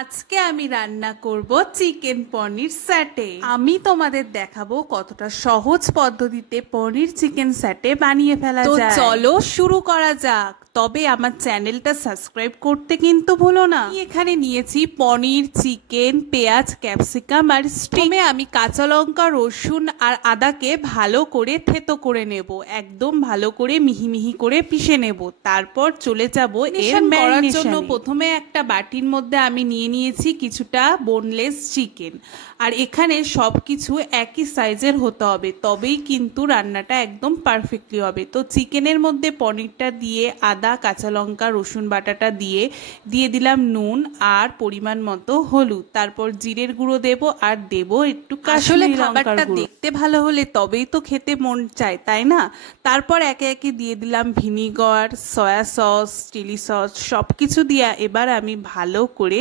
আজকে আমি রান্না করব চিকেন পনির স্যাটে। আমি তোমাদের দেখাবো কতটা সহজ পদ্ধতিতে পনির চিকেন স্যাটে বানিয়ে ফেলা যায়। তো চলো শুরু করা যাক। তবে আমার চ্যানেলটা সাবস্ক্রাইব করতে কিন্তু ভুলো না। এখানে নিয়েছি পনির, চিকেন, পেঁয়াজ, ক্যাপসিকাম আর স্টিমে আমি কাঁচা লঙ্কা, রসুন আর আদাকে ভালো করে থেতো করে নেব। একদম ভালো করে মিহি মিহি করে পিষে নেব। তারপর চলে যাব এর করার জন্য। প্রথমে একটা বাটির মধ্যে আমি নিয়েছি কিছুটা বোনলেস চিকেন। আর এখানে সবকিছু একই সাইজের হতে হবে, তবেই কিন্তু রান্নাটা একদম পারফেক্টলি হবে। তো চিকেনের মধ্যে পনিরটা দিয়ে আদা, কাঁচা লঙ্কা, রসুন বাটাটা দিয়ে দিলাম নুন আর পরিমাণ মতো হলুদ। তারপর জিরের গুঁড়ো দেব আর দেব একটু কাশ্মীরি লঙ্কার গুঁড়ো। দেখতে ভালো হলে তবেই তো খেতে মন চায়, তাই না? তারপর একে একে দিয়ে দিলাম vinegar, soya sauce, chilli sauce, সবকিছু দিয়ে এবার আমি ভালো করে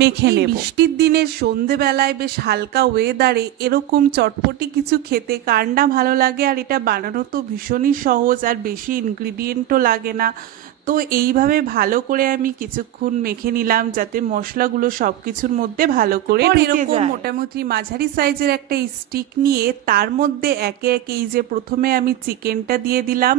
মেখে নেব। বৃষ্টির দিনে সন্ধেবেলায় বেশ হালকা ওয়েদারে এরকম চটপটি কিছু খেতে কার না ভালো লাগে। আর এটা বানানো তো ভীষণই সহজ আর বেশি ইনগ্রিডিয়েন্টও লাগে না। তো এইভাবে ভালো করে আমি কিছুক্ষণ মেখে নিলাম যাতে মশলাগুলো সবকিছুর মধ্যে ভালো করে এরকম মোটামুটি মাঝারি সাইজের একটা স্টিক নিয়ে তার মধ্যে একে একে এই যে প্রথমে আমি চিকেনটা দিয়ে দিলাম,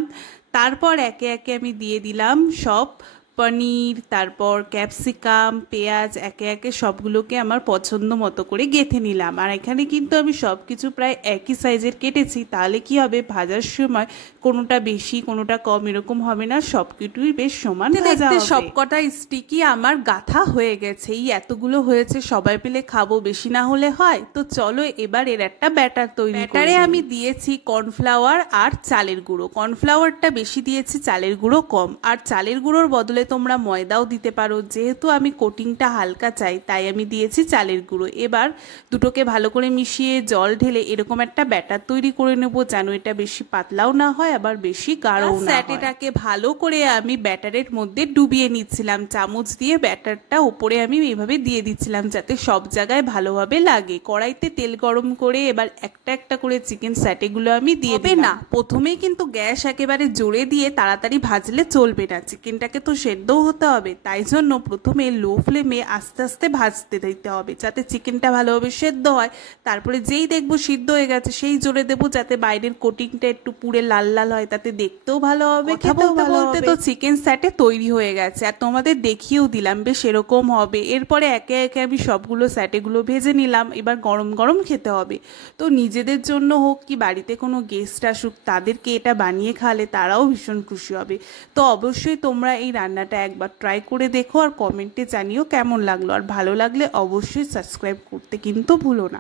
তারপর একে একে আমি দিয়ে দিলাম সব পনির, তারপর ক্যাপসিকাম, পেঁয়াজ, একে একে সবগুলোকে আমার পছন্দ মতো করে গেঁথে নিলাম। আর এখানে কিন্তু আমি সব কিছু প্রায় একই সাইজের কেটেছি, তাহলে কি হবে ভাজার সময় কোনোটা বেশি কোনোটা কম এরকম হবে না, সবকিছুই বেশ সমান ভাজা হবে। সবকটা স্টিকই আমার গাঁথা হয়ে গেছে। এই এতগুলো হয়েছে, সবাই পেলে খাবো, বেশি না হলে হয়। তো চলো এবার এর একটা ব্যাটার তৈরি করি। ব্যাটারে আমি দিয়েছি কর্নফ্লাওয়ার আর চালের গুঁড়ো। কর্নফ্লাওয়ারটা বেশি দিয়েছি, চালের গুঁড়ো কম। আর চালের গুঁড়োর বদলে তোমরা ময়দাও দিতে পারো। যেহেতু আমি কোটিংটা হালকা চাই তাই আমি দিয়েছি চালের গুঁড়ো। এবার দুটোকে ভালো করে মিশিয়ে জল ঢেলে এরকম একটা ব্যাটার তৈরি করে নেবো, যেন এটা বেশি পাতলাও না হয় আবার বেশি গাঢ়ও না। স্যাটেটাকে ভালো করে আমি ব্যাটারের মধ্যে ডুবিয়ে নিচ্ছিলাম। চামচ দিয়ে ব্যাটারটা উপরে আমি এইভাবে দিয়ে দিচ্ছিলাম যাতে সব জায়গায় ভালোভাবে লাগে। কড়াইতে তেল গরম করে এবার একটা একটা করে চিকেন স্যাটেগুলো আমি দিয়ে দিলাম। না, প্রথমেই কিন্তু গ্যাস একেবারে জোরে দিয়ে তাড়াতাড়ি ভাজলে চলবে না, চিকেনটাকে তো সেদ্ধও হতে হবে। তাই জন্য প্রথমে লো ফ্লেমে আস্তে আস্তে ভাজতে দিতে হবে যাতে চিকেনটা ভালোভাবে সেদ্ধ হয়। তারপরে যেই দেখবো সিদ্ধ হয়ে গেছে সেই জোরে দেবো যাতে বাইরের কোটিংটা একটু পুড়ে লাল লাল হয়, তাতে দেখতেও ভালো হবে, খেতেও ভালো হবে। তো চিকেন স্যাটে তৈরি হয়ে গেছে আর তোমাদের দেখিয়েও দিলাম বেশ এরকম হবে। এরপরে একে একে আমি সবগুলো স্যাটেগুলো ভেজে নিলাম। এবার গরম গরম খেতে হবে। তো নিজেদের জন্য হোক কি বাড়িতে কোনো গেস্ট আসুক তাদেরকে এটা বানিয়ে খাওয়ালে তারাও ভীষণ খুশি হবে। তো অবশ্যই তোমরা এই রান্নাটা একবার ট্রাই করে দেখো আর কমেন্টে জানিও কেমন লাগলো। আর ভালো লাগলে অবশ্যই সাবস্ক্রাইব করতে কিন্তু ভুলো না।